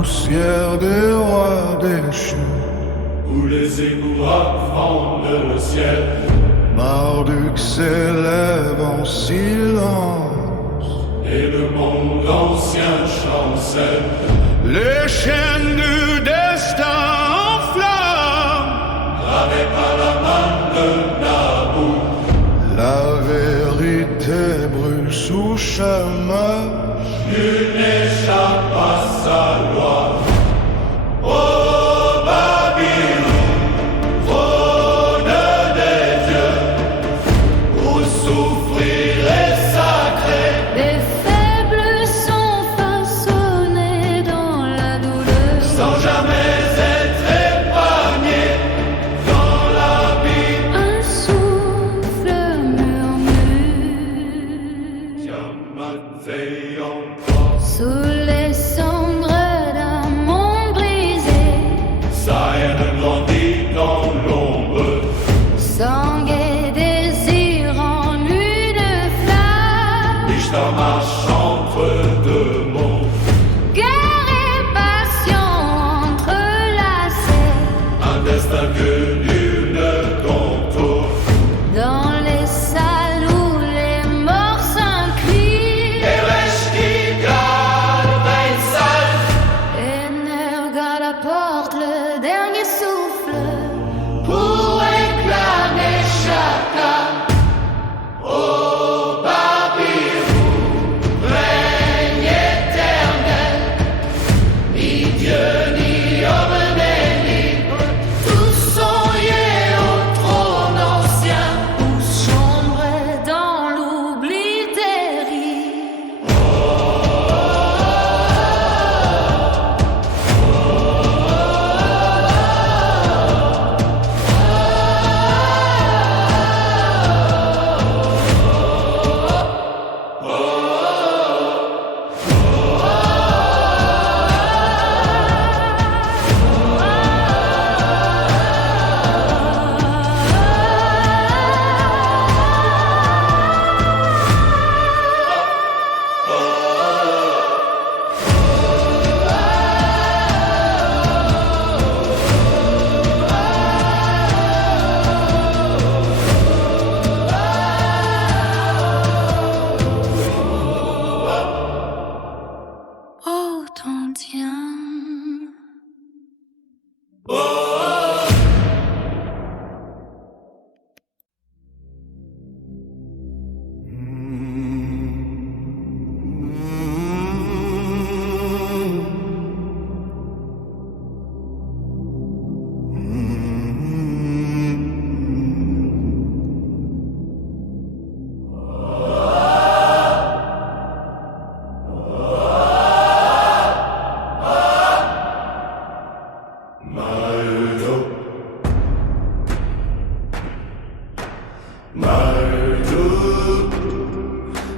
poussière des rois déchus, où les égouts rendent le ciel. Marduk s'élève en silence, et le monde ancien chancelle. Les chaînes du destin en flammes, gravées par la main de Naboo. La vérité brûle sous chemin, nul n'échappe à sa loi. Ô Babylone, trône des dieux, où souffrir est sacré. Les faibles sont façonnés dans la douleur, Sans jamais être épargnés dans l'abîme. un souffle murmure Tiamat veille encore. sous les cendres d'un monde brisé. Sahel grandit dans l'ombre. Sang et désir en une flamme, Ishtar marche entre deux mondes. guerre et passion entrelacées. Un destin que nul ne contourne. Dans les salles où les morts s'inclinent, Eresh qui garde une salle. Energal apporte le dernier souffle Pour réclamer chacun. Ô Babylone, règne éternel, ni Dieu, ni homme n'est libre. Tous sont liés au trône ancien. où sombre dans l'oubli terrible. Oh, t'en tiens.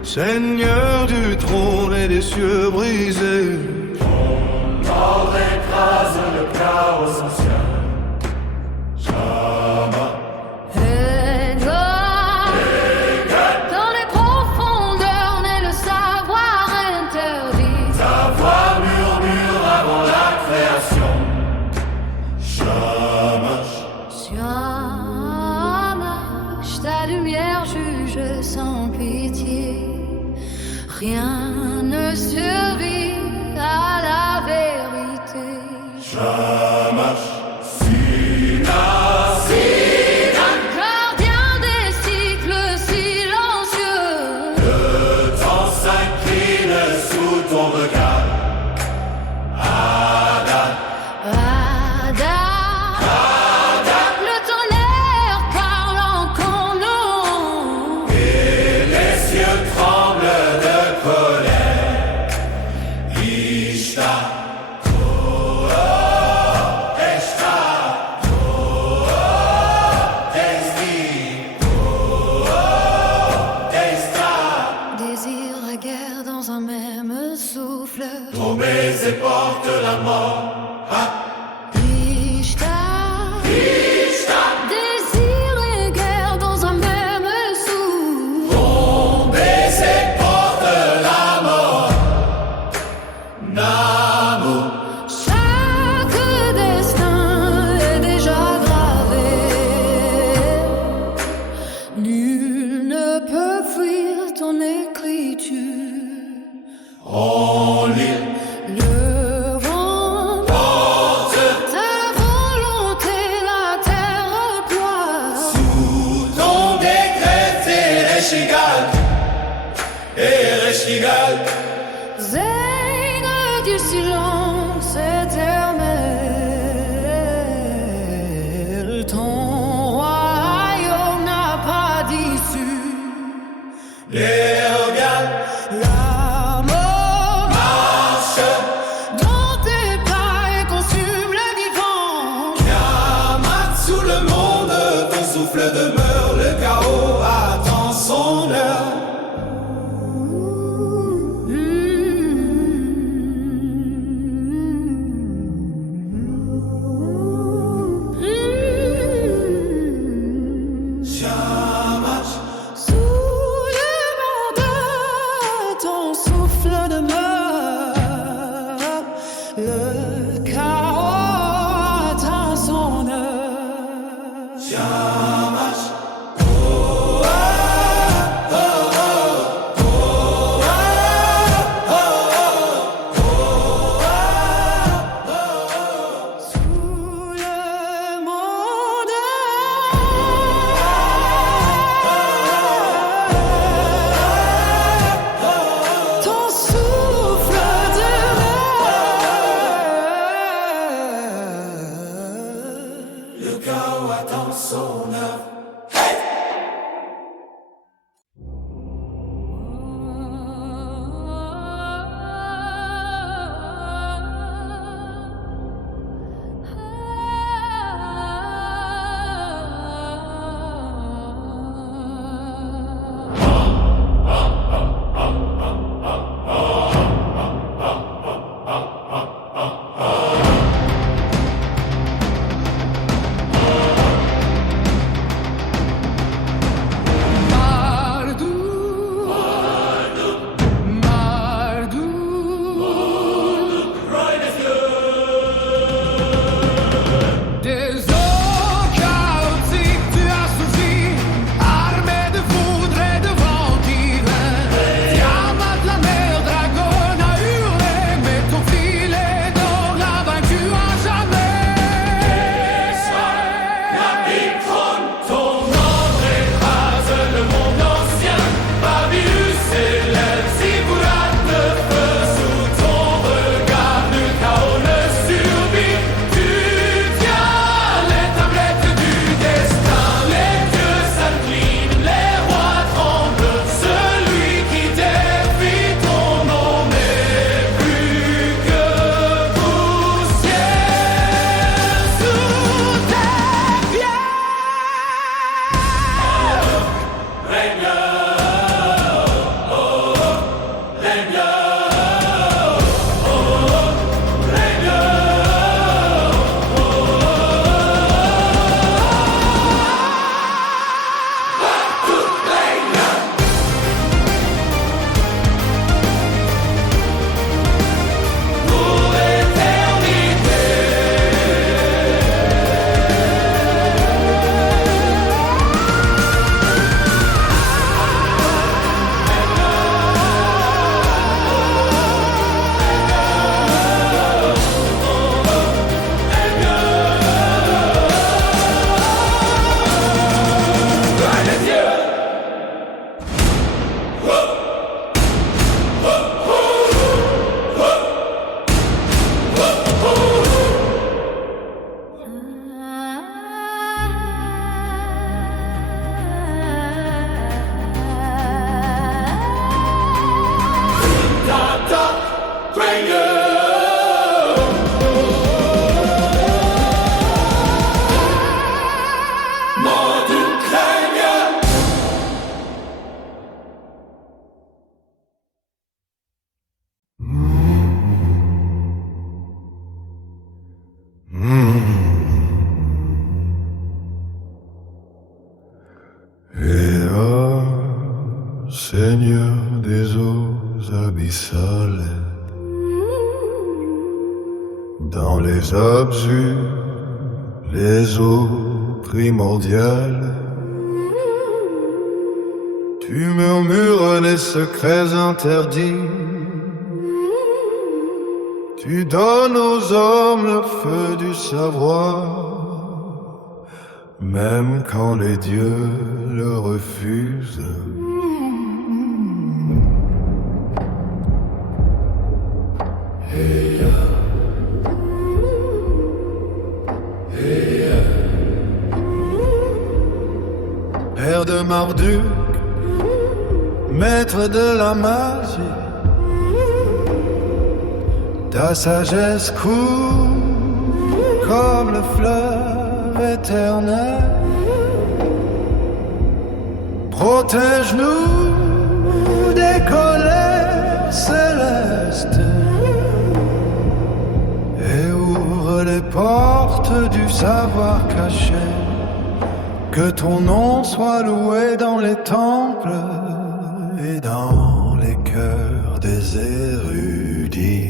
Seigneur du trône et des cieux brisés, Mort écrase le chaos ancien. Shama, Edgar, dans les profondeurs naît le savoir interdit. ta voix murmure avant la création. Shamash, Shamash, ta lumière juge sans pitié. Rien ne survit à la vérité. Shamash, Sina, Gardien des cycles silencieux, le temps s'incline sous ton regard. Adam, Adam, le tonnerre parle en nous. et les cieux tremblent de colère. Ishtar, Eshtar, Esti, Estar. Désir la guerre dans un même souffle. Ton baiser porte la mort. Ishtar, désir et guerre dans un même souffle. Ton baiser porte la mort. Namu, en l'île. Le vent Porte ta volonté, la terre ploie. sous ton décret, Erechigal. Zeigne du silence éternel, ton royaume n'a pas d'issue. Léogal, La mort marche, dans tes pas et consume le vivant. Yamat sous le monde, ton souffle demeure, le chaos attend son heure. Yamat, Sous le monde, ton souffle demeure. Le chaos attend son heure. Yamat. Sous le monde, ton souffle demeure. Le chaos attend son heure. Des eaux chaotiques, tu as souffri, armée de foudre et de vent divin. Yamat, la mer dragon, a hurlé, mais ton filet d'or l'a vaincu à jamais. Napitron, ton ordre écrase le monde ancien. Babylus s'élève, Ziggurat de feu sous ton regard. Le chaos le survit. Tu tiens les tablettes du destin. Les dieux s'inclinent, les rois tremblent. Celui qui défie ton nom n'est plus que poussière sous tes pieds. Règne, oh, règne, oh, règne, pour l'éternité. Les yeux. Et Seigneur des eaux abyssales, dans les absus, les eaux primordiales, tu murmures les secrets interdits Tu donnes aux hommes le feu du savoir, même quand les dieux le refusent. Père de Marduk, maître de la magie, ta sagesse coule comme le fleuve éternel. Protège-nous des colères célestes et ouvre les portes du savoir caché. Que ton nom soit loué dans les temples et dans les cœurs des érudits.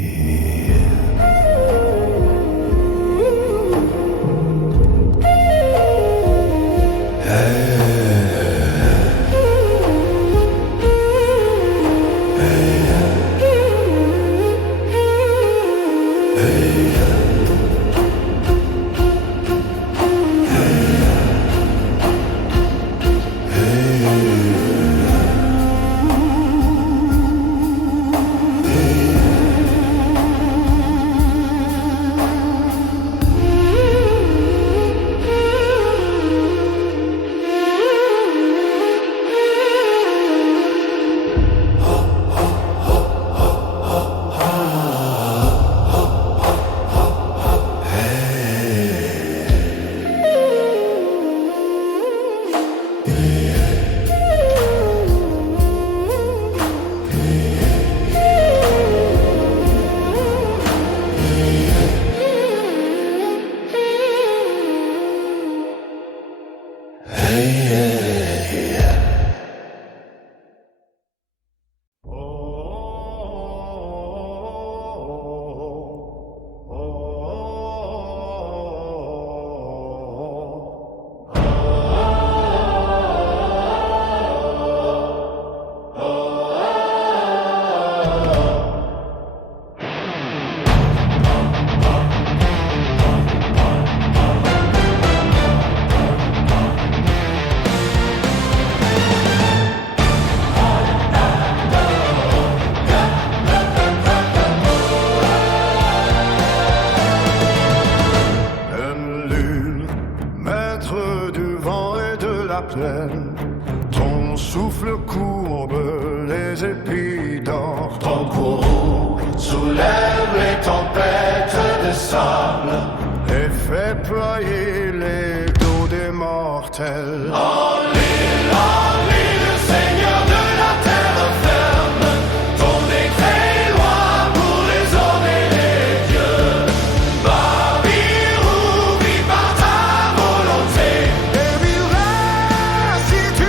Ton souffle courbe les épis d'or. Ton courroux soulève les tempêtes de sable Et fait ployer les dos des mortels. En l'île, le Seigneur de la terre ferme. Ton décret est loi pour les hommes et les dieux. Babirou vit par ta volonté. Et vivra si tu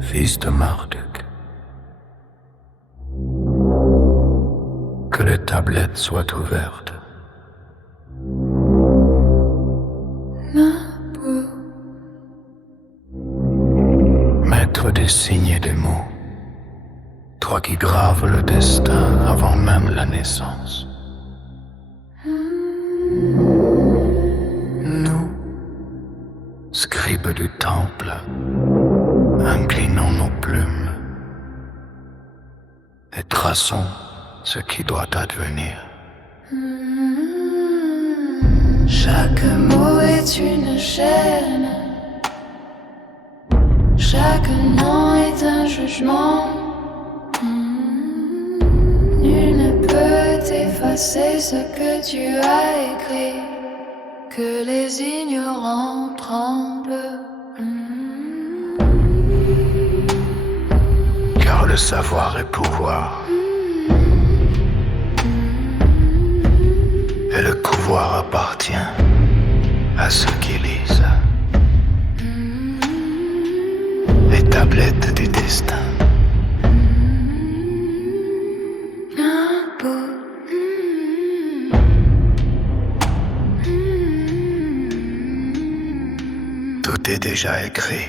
Fils de Marduk, que les tablettes soient ouvertes. Maître des signes et des mots, toi qui graves le destin avant même la naissance. Nous, scribes du temple, inclinons nos plumes et traçons ce qui doit advenir. Chaque mot est une chaîne, chaque nom est un jugement. Nul ne peut effacer ce que tu as écrit, que les ignorants tremblent. Car le savoir est pouvoir, et le pouvoir appartient à ceux qui lisent les tablettes du destin. Tout est déjà écrit.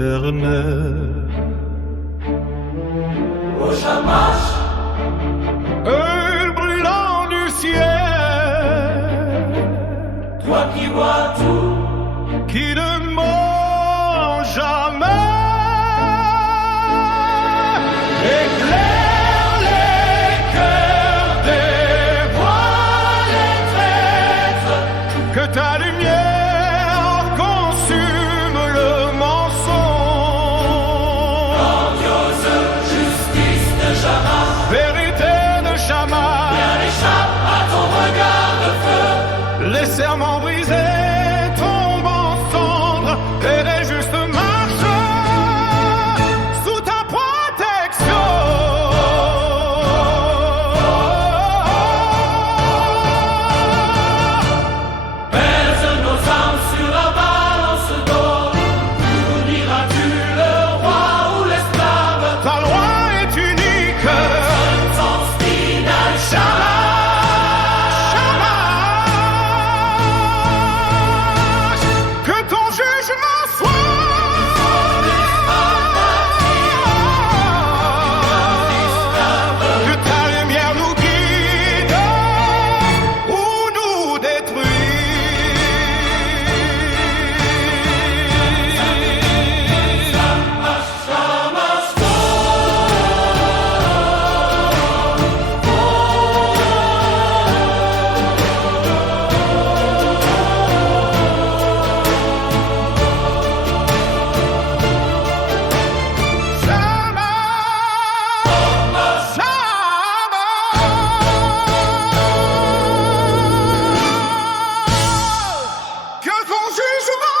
éternel. Au Shamash, Le brûlant du ciel, toi qui vois tout, qui ne ment jamais, éclaire les cœurs des voix les traîtres, que ta lumière consume le mensonge. grandiose justice de Shamash, Vérité de Shamash, rien n'échappe à ton regard de feu. les serments brisés tombent en cendres et les justes marchent sous ta protection. Pèse nos âmes sur la balance d'or. Où diras-tu le roi ou l'esclave? Ta loi est unique, Seul sens final, Shamash. Que ton jugement soit que ta lumière nous guide ou nous détruit. Que ton jugement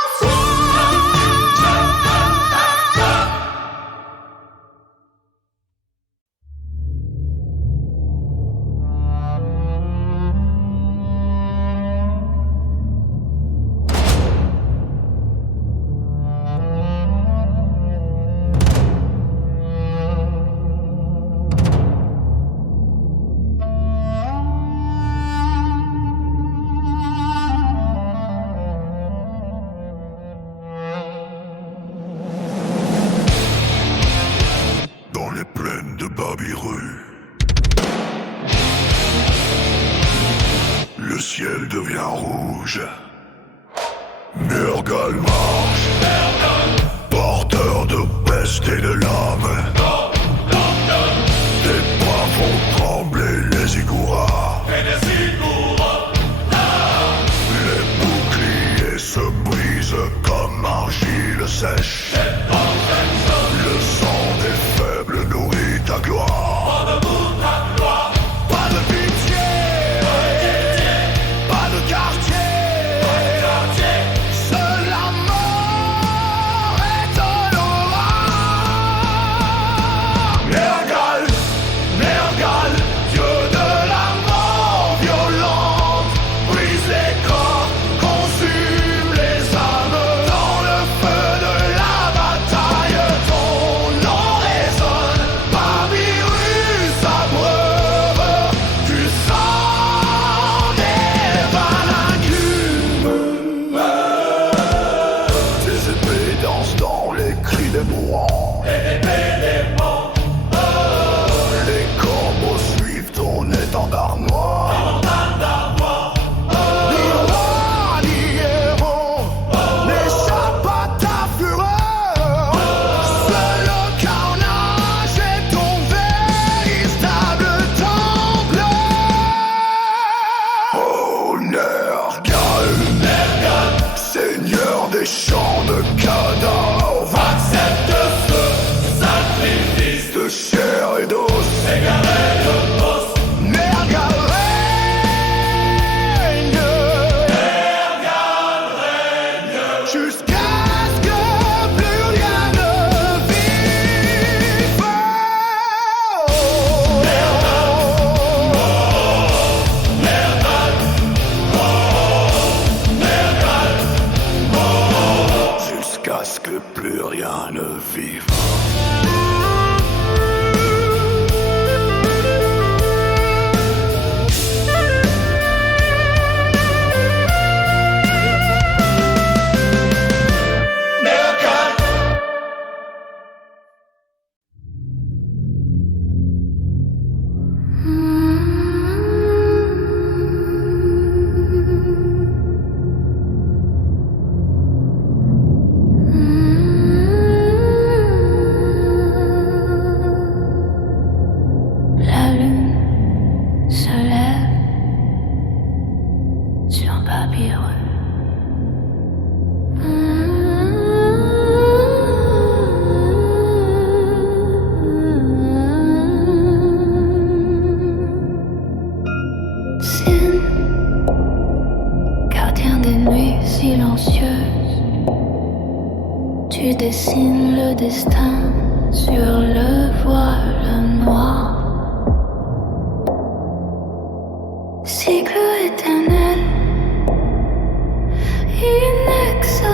dans les plaines de Babiru. Le ciel devient rouge. Nurgle marche, porteur de peste et de lame. Des bras font trembler les Igouras. Les boucliers se brisent comme argile sèche. Le sang des faibles nourrit ta gloire. Pas de pitié, pas de quartier. Seule la mort est honorable. Nergal, Nergal, dieu de la mort violente, brise les corps, consume les âmes. Dans le feu de la bataille, ton nom résonne. Babyrus abreuve du sang des vaincus. Tes épées dansent dans les cris des mourants. Les corbeaux suivent ton étendard noir. Ni roi ni héros n'échappe à ta fureur. Seul le carnage est ton véritable temple. Oh Nergal, Seigneur des champs de cadavres, Accepte ce sacrifice de chair et d'os. égaré de boss. Nergal règne, jusqu'à ce que plus rien ne vive. Jusqu'à ce que sur papyrus. Sin, gardien des nuits silencieuses, tu dessines le destin sur le voile noir. Cycle éternel, inexorable.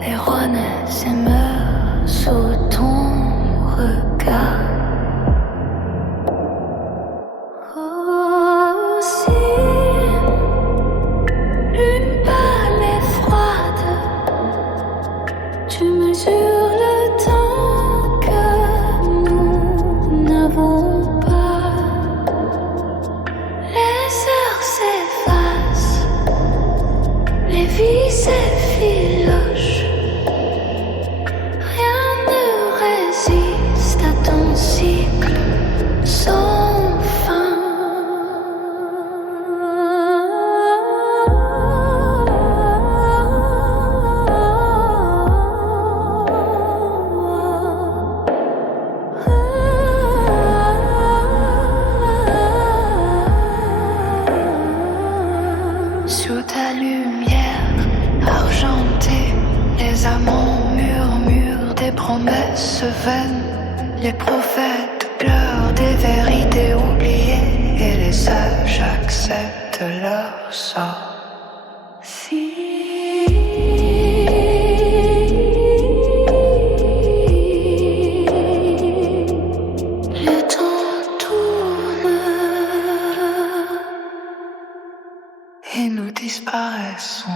Les rois naissent et meurent sous ton regard. Aussi, lune pâle et froide, tu mesures le temps que nous n'avons pas. Les heures s'effacent, les vies s'effilochent. Rien ne résiste à ton cycle sans fin. Sous ta lumière argentée, les amants murmurent des promesses vaines. Les prophètes pleurent des vérités oubliées et les sages acceptent leur sort. Si le temps tourne et nous disparaissons.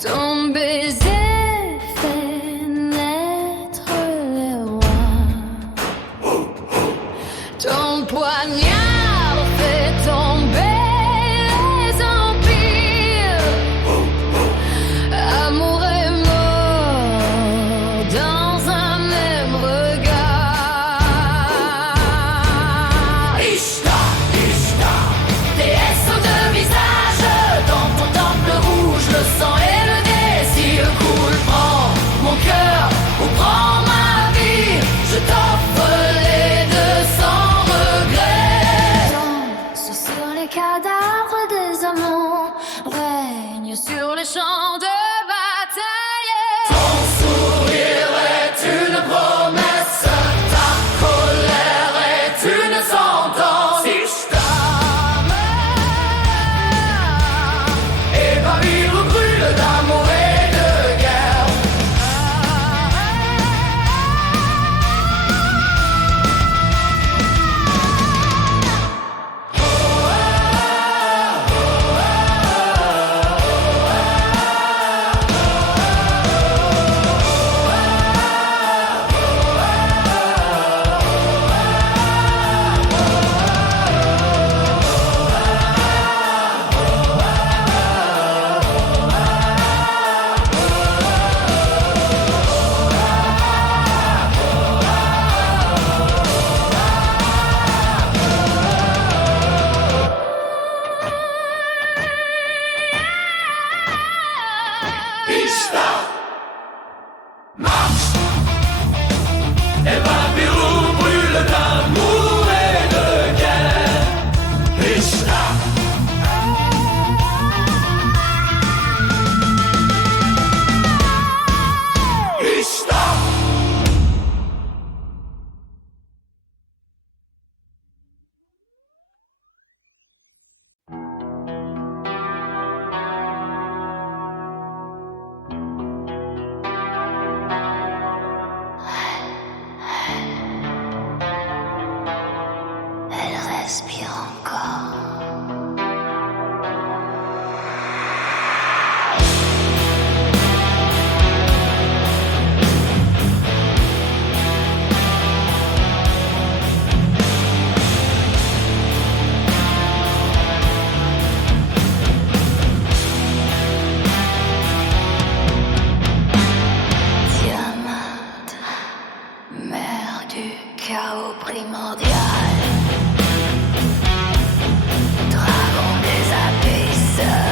Ton baiser fait naître les rois. Ton poignard fait tomber les empires. Amour et mort dans un même regard. Ishtar, Ishtar, déesse aux deux visages. Dans ton temple rouge, le sang et le désir coulent. Prends mon cœur ou prends ma vie. Je t'offre les deux sans regret. respire encore. Tiamat, mère du chaos primordial, dragon des abysses.